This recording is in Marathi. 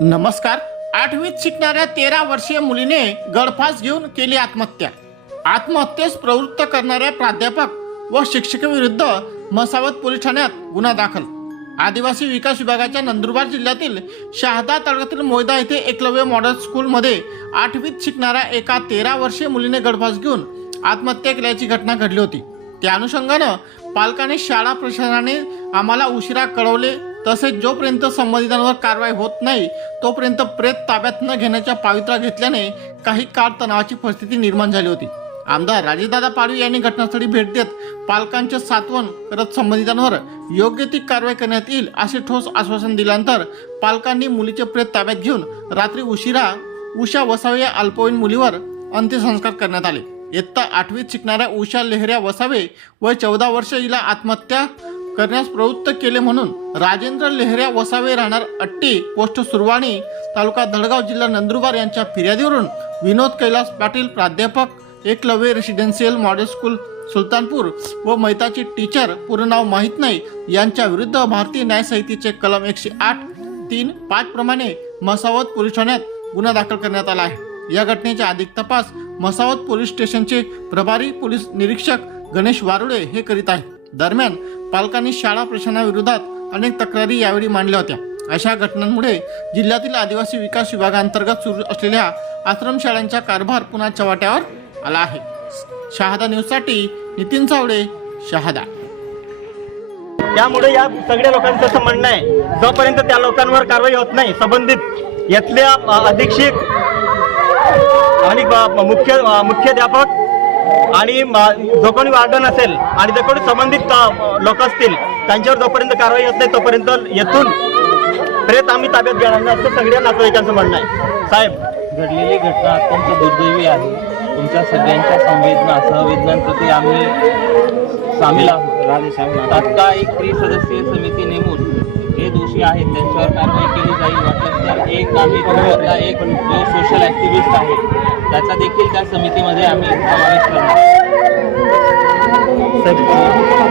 नमस्कार. आठवीत शिकणाऱ्या तेरा वर्षीय मुलीने गळफास घेऊन केली आत्महत्या. आत्महत्येस प्रवृत्त करणाऱ्या प्राध्यापक व शिक्षकेविरुद्ध मसावत पोलीस ठाण्यात गुन्हा दाखल. आदिवासी विकास विभागाच्या नंदुरबार जिल्ह्यातील शहादा तालुक्यातील मोयदा येथे एकलव्य मॉडेल स्कूलमध्ये आठवीत शिकणाऱ्या एका तेरा वर्षीय मुलीने गळफास घेऊन आत्महत्या केल्याची घटना घडली होती. त्या अनुषंगानं पालकांनी शाळा प्रशासनाने आम्हाला उशिरा कळवले तसेच जोपर्यंत संबंधितांवर कारवाई होत नाही तोपर्यंत प्रेत ताब्यात न घेण्याच्या पावित्र्या घेतल्याने काही काळ तणावाची परिस्थिती निर्माण झाली होती. आमदार राजेदादा पाडवी यांनी घटनास्थळी भेट देत पालकांचे सात्वन करत संबंधितांवर योग्य ती कारवाई करण्यात येईल असे ठोस आश्वासन दिल्यानंतर पालकांनी मुलीचे प्रेत ताब्यात घेऊन रात्री उशिरा उषा वसावे या अल्पवयीन मुलीवर अंत्यसंस्कार करण्यात आले. इयत्ता आठवीत शिकणाऱ्या उषा लेहऱ्या वसावे वय चौदा वर्ष हिला आत्महत्या करण्यास प्रवृत्त केले म्हणून राजेंद्र लेहऱ्या वसावे राहणार अट्टी पोस्ट सुरवाणी तालुका दडगाव जिल्हा नंदुरबार यांच्या फिर्यादीवरून विनोद कैलास पाटील प्राध्यापक Eklavya residential model school Sultanpur व मैताची टीचर पूर्ण नाव माहीत नाही यांच्या विरुद्ध भारतीय न्याय संहितेचे कलम एकशे आठ तीन पाच प्रमाणे मसावत पोलीस ठाण्यात गुन्हा दाखल करण्यात आला आहे. या घटनेचा अधिक तपास मसावत पोलीस स्टेशनचे प्रभारी पोलीस निरीक्षक गणेश वारुळे हे करीत आहेत. दरम्यान पालकांनी शाळा प्रशासनाविरोधात अनेक तक्रारी यावेळी मांडल्या होत्या. अशा घटनांमुळे जिल्ह्यातील आदिवासी विकास विभागांतर्गत सुरू असलेल्या आश्रमशाळांचा कारभार पुन्हा चव्हाट्यावर आला आहे. शहादा न्यूजसाठी नितीन चावडे शहादा. त्यामुळे या सगळ्या लोकांचं असं म्हणणं आहे जोपर्यंत त्या लोकांवर कारवाई होत नाही संबंधित यातल्या अधीक्षक आणि मुख्य मुख्याध्यापक आणि म- जो कोणी वार्डन असेल आणि जो कोणी संबंधित लोक असतील त्यांच्यावर जोपर्यंत कारवाई होत नाही तोपर्यंत येथून प्रेत आम्ही ताब्यात घेणार नाही असं सगळ्या नातेवाईकांचं म्हणणं आहे. साहेब. घडलेली घटना अत्यंत दुर्दैवी आहे. तुमच्या सगळ्यांच्या संवेदना सहवेदनांप्रती आम्ही सामील आहोत. तात्काळ एक त्रिसदस्यीय समिती नेमून जे दोषी आहेत त्यांच्यावर कारवाई केली जाईल. वाटलं तर एक आम्ही एक जो सोशल ॲक्टिव्हिस्ट आहे त्याचा देखील त्या समितीमध्ये आम्ही समावेश करणार साहेब